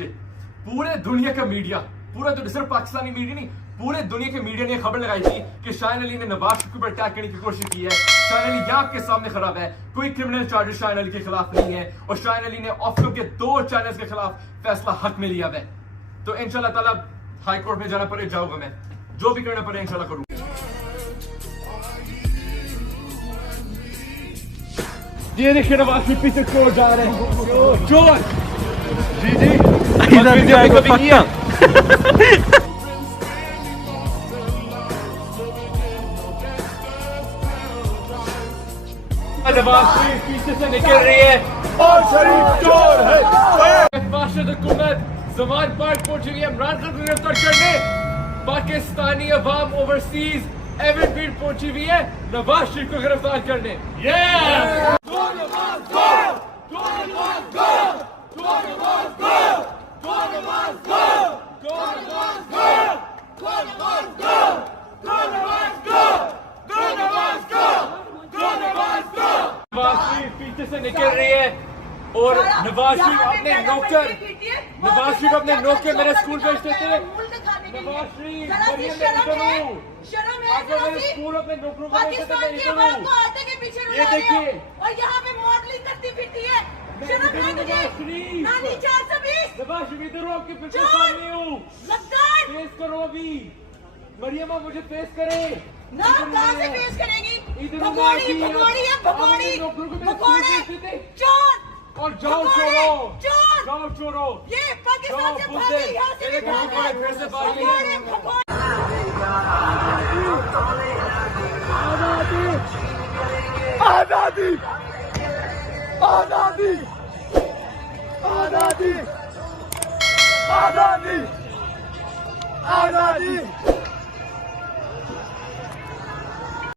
बच्चे, पूरे दुनिया का मीडिया, पूरा तो सिर्फ पाकिस्तानी मीडिया नहीं, पूरे दुनिया के मीडिया ने खबर लगाई थी कि शायन अली ने नवाज शरीफ पर अटैक करने की कोशिश की है। शायन अली यहाँ आपके सामने खड़ा है, कोई क्रिमिनल चार्जेस शायन अली के खिलाफ नहीं है और शायन अली ने ऑफ के 2 चैनल्स के खिलाफ फैसला हक में लिया है। तो इंशाल्लाह ताला हाई कोर्ट में जाना पड़े, जाऊंगा मैं, जो भी करना पड़े इंशाल्लाह करूंगा। ये देखिए नवाज शरीफ पीछे चोर जा रहे हैं, चोर। जी जी कभी किया नवाज शरीफ पीछे से निकल रही है और शरीफ चोर है। बादशाह हुकूमत जमान पार्क पहुंची है इमरान खान को गिरफ्तार करने। पाकिस्तानी अवाम ओवरसीज एवरीबीट पहुंची हुई है नवाज शरीफ को गिरफ्तार करने। नवाज शरीफ पीछे से निकल रही है और नवाज शरीफ अपने नौकर मेरे स्कूल भेजते थे। नवाज शरीफ स्कूल अपने नौकरों को भेजते थे। ये देखिए और यहाँ पे मॉडलिंग करती फिरती है। नवाज शरीफ इधर हो, आपके पीछे सामने हूँ, फेस करो अभी। मरियमा मुझे फेस करे ना, कहाँ से फेस करेगी? भगोड़ी है चोर। और जाओ चोरो ये पाकिस्तान से भागे, यहाँ से भी भागे। फिर से भागे। आजादी आजादी आजादी आजादी आजादी